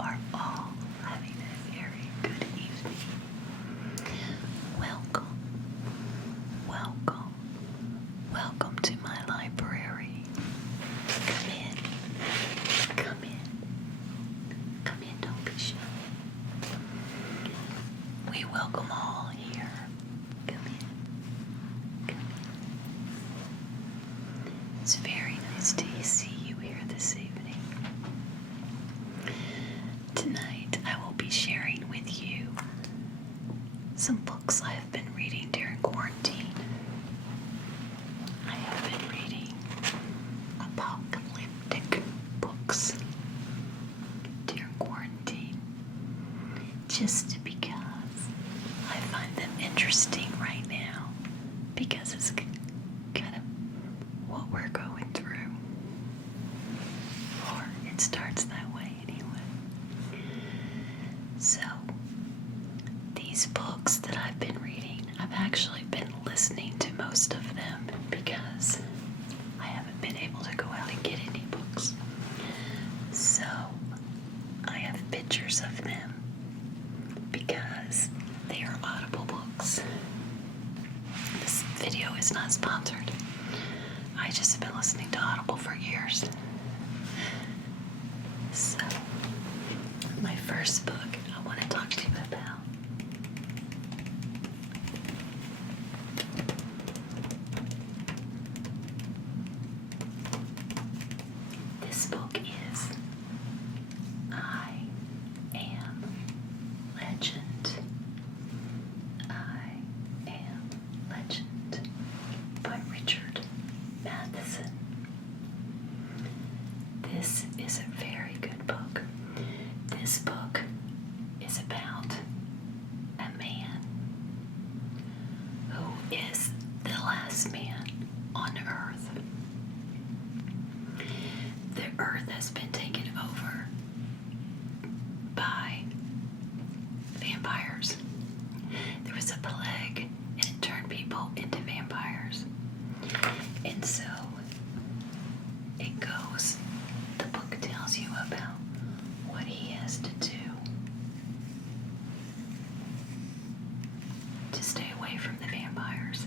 are all having a very good evening. Welcome, welcome, welcome to my library. Come in, come in, come in, don't be shy. We welcome all here. Come in, come in. It's very nice to see you here this evening. Tonight I will be sharing with you some books I have been reading during quarantine. I have been reading apocalyptic books during quarantine just because I find them interesting right now because it's kind of what we're going through. Or it starts that way anyway. So, these books that I've been reading, I've actually been listening to most of them because I haven't been able to go out and get any books. So, I have pictures of them because they are Audible books. This video is not sponsored. I just have been listening to Audible for years. So, my first book I want to talk to you about this book is I Am Legend. I Am Legend by Richard Matheson. This is a very good book. This book is about a man who is the last man on Earth. The Earth has been taken over by vampires. There was a plague and it turned people into vampires. And so it goes, the book tells you about what he has to do to stay away from the vampires.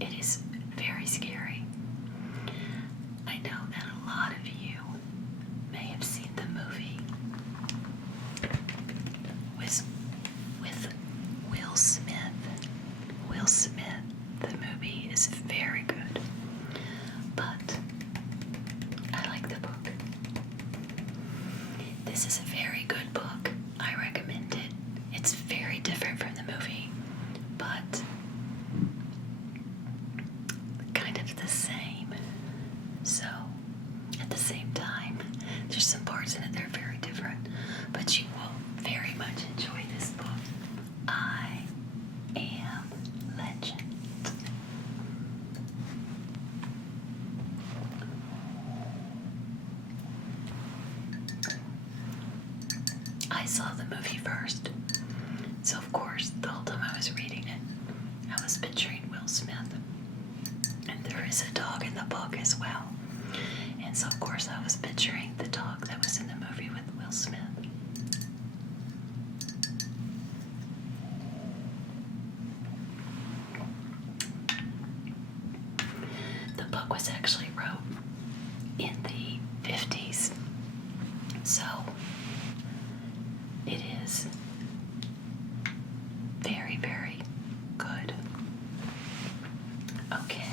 It is very scary. I know that a lot of you may have seen the movie with Will Smith. Will Smith, the movie is very good, but I like the book. This is a very good book. I recommend it. It's very different from the movie, but kind of the same. So, at the same time, there's some parts in it that are very different, but you will very much enjoy this book. I Am Legend. I saw the movie first, so of course, the whole time I was reading it, I was picturing Will Smith. And there is a dog in the book as well. And so, of course, I was picturing the dog that was in the movie with Will Smith. The book was actually wrote in the 50s. So, it is very, very good. Okay.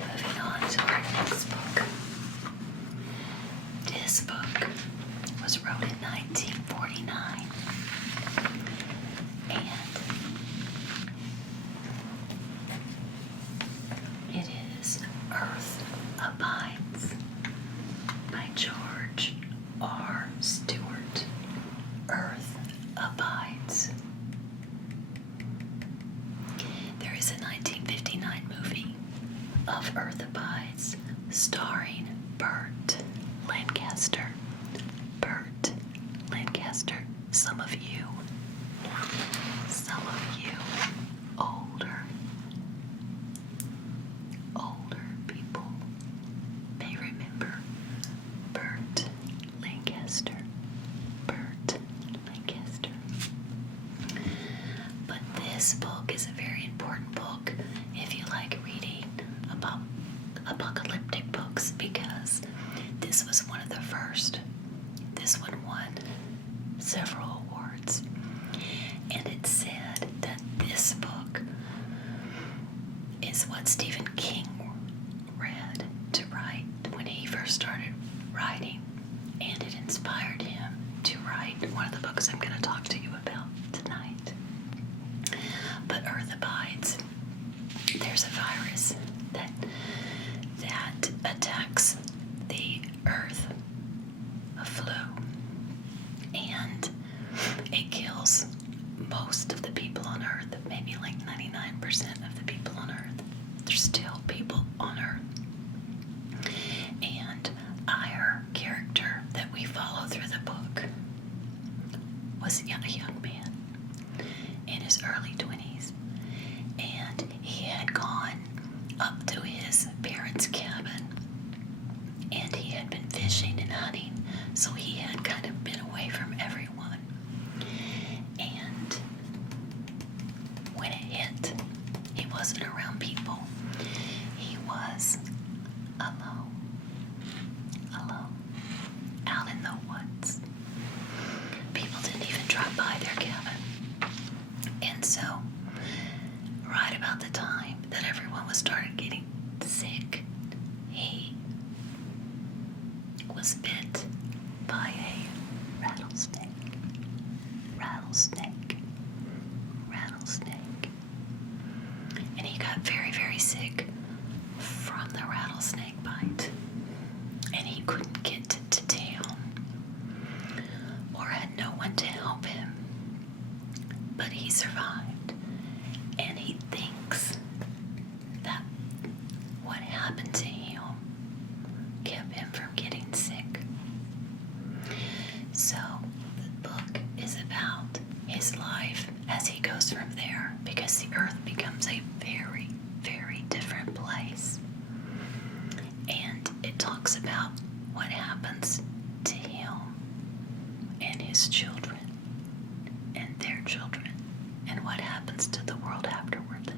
Moving on to our next book. This book was wrote in 1949. And it is Earth Abides by George R. Stewart. Earth Abides. There is a 1959 movie of Earth Abides starring Burt Lancaster. Burt Lancaster. Some of you older people may remember books because this was one of the first. This one won several awards. And it said that this book is what Stephen King read to write when he first started writing. And it inspired him to write one of the books I'm going to talk to you about tonight. But Earth Abides. There's a virus that attacks the Earth, a flu, and it kills most of the people on Earth, maybe like 99% of the people on Earth. There's still people on Earth. And our character that we follow through the book was a young man in his early 20s. And he had gone up to his parents' cabin, and he had been fishing and hunting, so he had kind of been away from everyone. And when it hit, he wasn't around people. He was alone, out in the woods. People didn't even drive by their cabin. And so, right about the time that everyone was started getting sick, he was bit by a rattlesnake. And he got very, very sick from the rattlesnake bite. And he couldn't get to town or had no one to help him. But he survived. And he thinks that what happened to him kept him from getting sick. So the book is about his life as he goes from there, because the earth becomes a very, very different place. And it talks about what happens to him and his children and their children and what happens to the world afterward.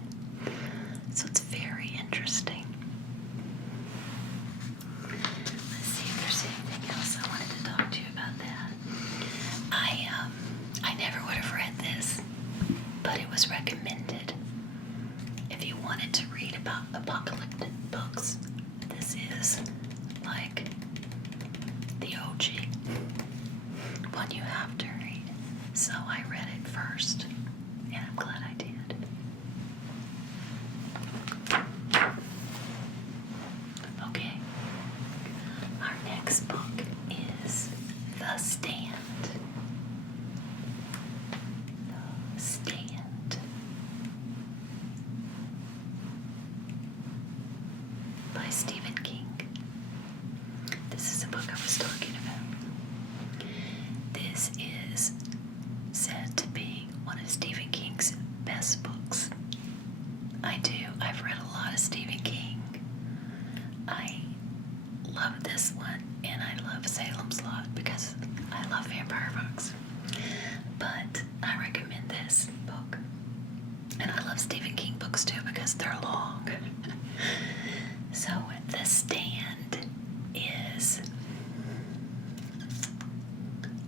So it's very interesting. Let's see if there's anything else I wanted to talk to you about that. I never would have read this, but it was recommended. If you wanted to read about apocalyptic books, this is like the OG one you have to read. So I read it first, and I'm glad I did. Okay, our next book is The Stand. The Stand by Stephen King. This is the book I was talking about. This is said to be one of Stephen King's best books. I've read a lot of Stephen King. I love this one, and I love Salem's Lot because I love vampire books. But I recommend this book. And I love Stephen King books too because they're long. So The Stand is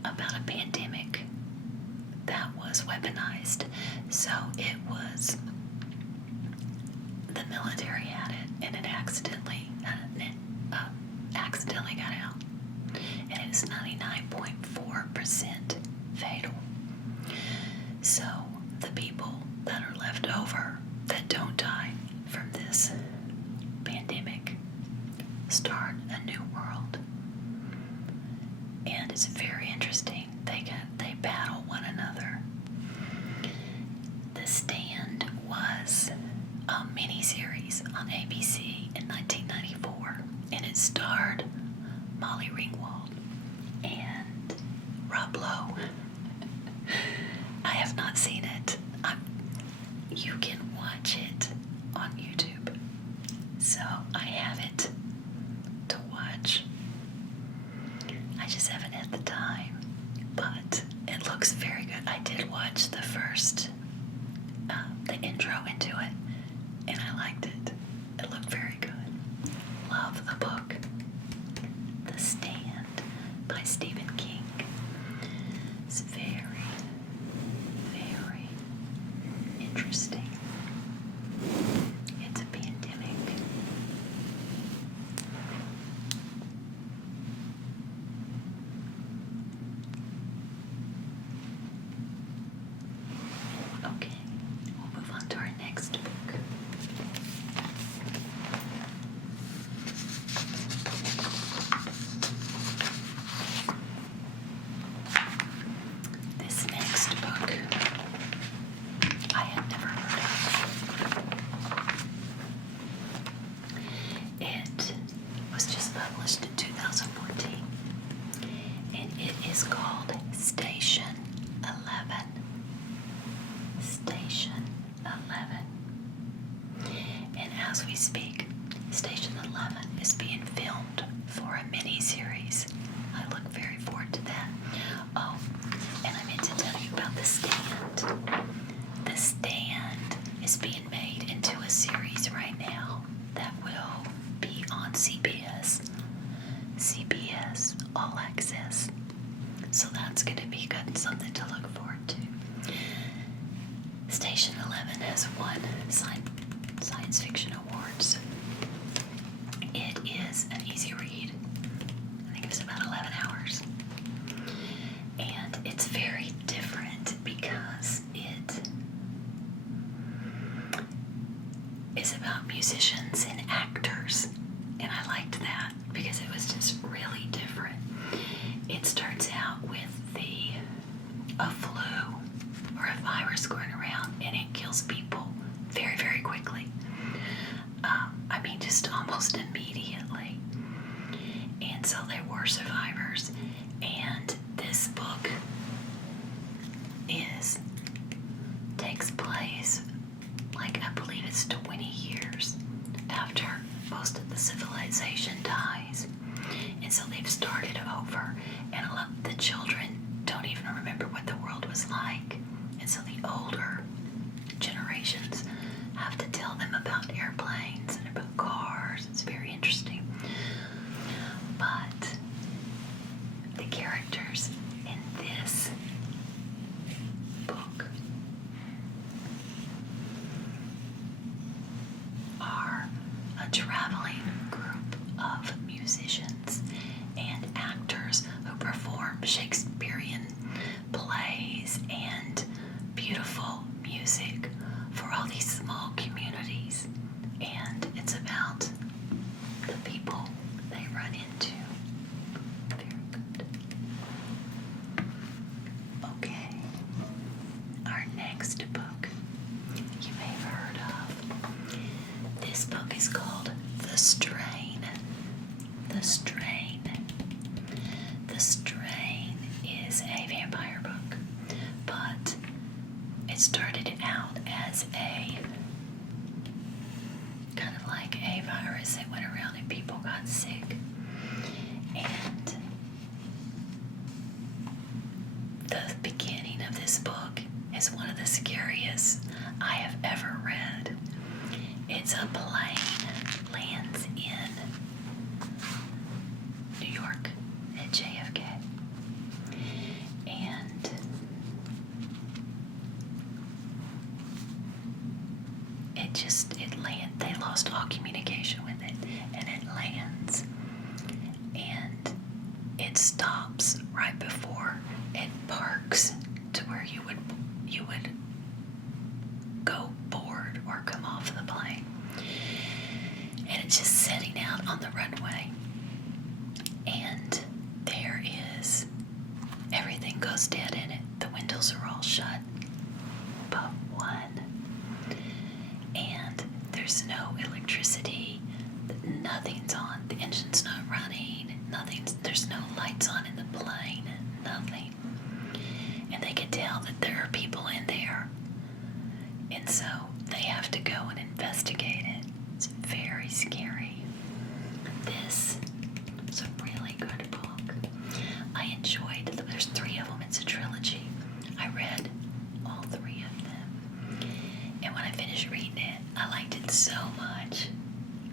about a pandemic that was weaponized. So it was, the military had it, and it accidentally got out. And it is 99.4% fatal. So the people that are left over that don't die from this pandemic start a new world. And it's very interesting. They battle one another. The Stand was a miniseries on ABC in 1994, and it starred Molly Ringwald and Rob Lowe. I have not seen it. You can watch it on YouTube. So I have it to watch. I just haven't had the time, but it looks very good. I did watch the first, the intro into it, and I liked it. It looked very good. Love the book. by Stephen King. It's very, very interesting. It's a pandemic. Okay, we'll move on to our next book. This next book I had never heard of. It was just published in 2014, and it is called Station 11. Station 11. And as we speak, Station 11 is being filmed for a mini-series. I look very forward to that. Oh, and I meant to tell you about The Stand. The Stand is being made into a series right now that will be on CBS. CBS All Access. So that's going to be good, something to look forward to. Station 11 has won science fiction awards. It is an easy read. I think it's about 11 hours. And it's very different because it is about musicians and actors. And I liked that because it was just really different. It starts out with a flu or a virus going around, and it kills people very, very quickly. Just almost immediately. And so there were survivors. And this book takes place, I believe it's 20 years after most of the civilization dies. And so they've started over, and a lot of the children don't even remember what the world was like. And so the older generations have to tell them about airplanes and about cars. It's very interesting. But the characters in this book are a traveling group of musicians and actors who perform Shakespearean plays and beautiful music for all these small communities. And it's about the people they run into. Very good. Okay. Our next book you may have heard of. This book is called The Strain. The Strain. The Strain is a vampire book, but it started out as a kind of like a virus that went around and people got sick. And the beginning of this book is one of the scariest I have ever read. It's a plane lands in New York at JFK. And they lost all communication with it, and it lands, and it stops right before it parks to where you would go board or come off the plane. And it's just setting out on the runway, and everything goes dead in it. The windows are all shut but one, and there's no electricity. Nothing's on. The engine's not running. There's no lights on in the plane. Nothing. And they can tell that there are people in there, and so they have to go and investigate it. It's very scary. This is a really good book. I enjoyed it. There's 3 of them. It's a trilogy. I read all 3 of them. And when I finished reading it, I liked it so much.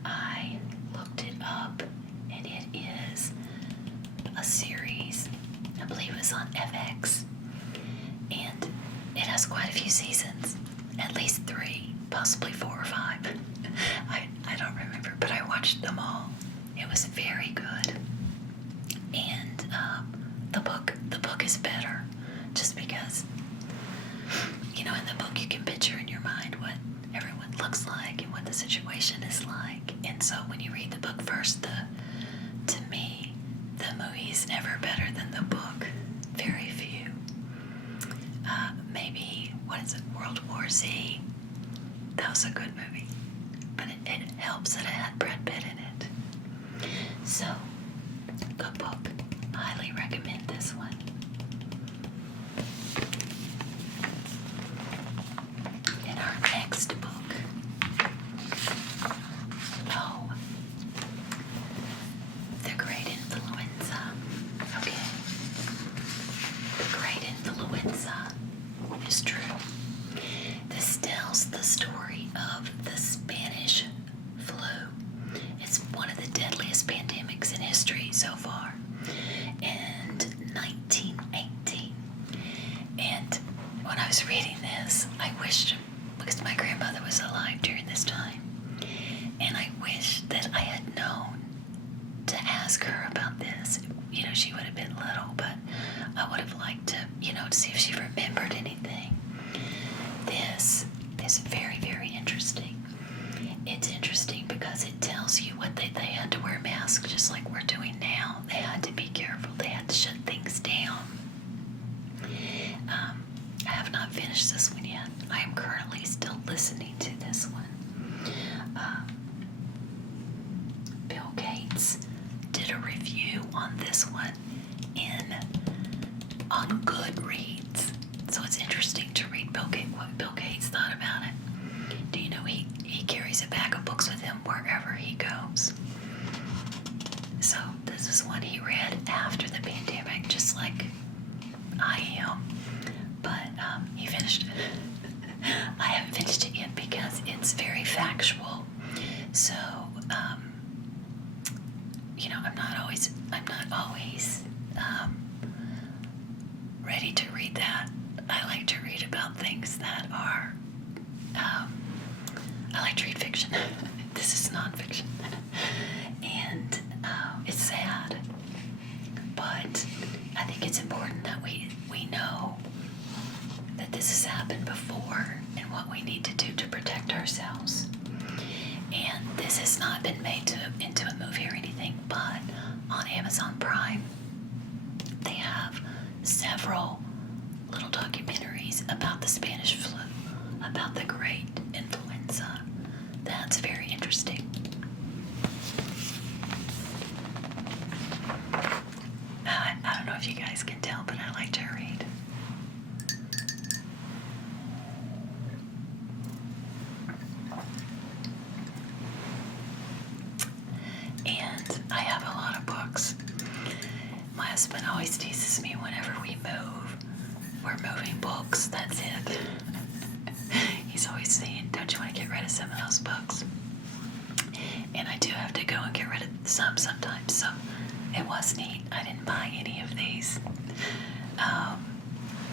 I looked it up, and it is a series is on FX, and it has quite a few seasons, at least 3, possibly 4 or 5. I don't remember, but I watched them all. It was very good, and the book is better, just because in the book you can picture in your mind what everyone looks like and what the situation is like, and so when you read the book first, to me, the movie is never better than the book. Very few. Maybe, what is it, World War Z? That was a good movie. But it helps that it had Brad Pitt in it. So, good book. Highly recommend this one. In our next book, The Great Influenza. Okay. The Great Influenza is true. This tells the story of the Spanish flu. It's one of the deadliest pandemics in history so far. And 1918. And when I was reading this, I wished, because my grandmother was alive during this time, and I wished that I had known to ask her about this. She would have been little, but I would have liked to, to see if she remembered anything. This is very, very interesting. It's interesting because it tells you what they had to wear masks just like we're doing now. They had to be careful. They had to shut things down. I have not finished this one yet. I am currently still listening to this one. Bill Gates did a review on this one on Goodreads. So it's interesting to read what Bill Gates thought about it. Do you know he carries a bag of books with him wherever he goes? So this is one he read after the pandemic, just like I am. But he finished it. I haven't finished it yet because it's very factual. So, I'm not always ready to read that. I like to read about things that are, I like to read fiction. This is nonfiction. And it's sad. But I think it's important that we know that this has happened before and what we need to do to protect ourselves. And this has not been made into a movie or anything, but on Amazon Prime, they have several little documentaries about the Spanish flu, about the Great Influenza. That's very interesting. I don't know if you guys can tell, but I like to read. And I have a lot of books. My husband always teases me whenever we move. We're moving books, that's it. He's always saying, don't you want to get rid of some of those books? And I do have to go and get rid of some sometimes, so it was neat. I didn't buy any of these.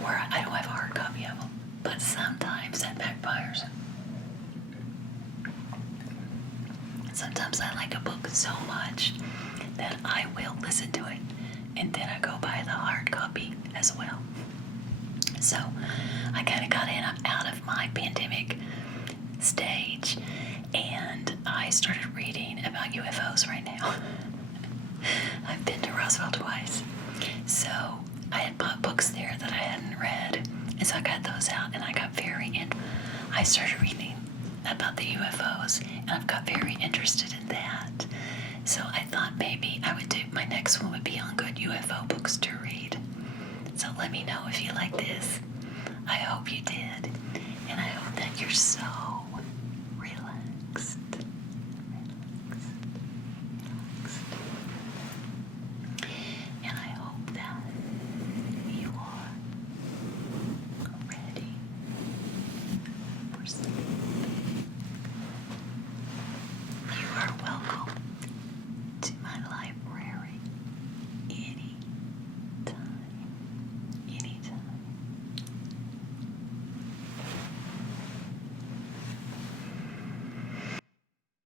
Where I don't have a hard copy of them, but sometimes that backfires. Sometimes I like a book so much that I will listen to it, and then I go buy the hard copy as well. So I kind of got out of my pandemic stage, and I started reading about UFOs right now. I've been to Roswell twice, so I had bought books there that I hadn't read, and so I got those out, and I got I started reading about the UFOs, and I've got very interested in that. So I thought maybe my next one would be on good UFO books to read. So let me know if you like this. I hope you did.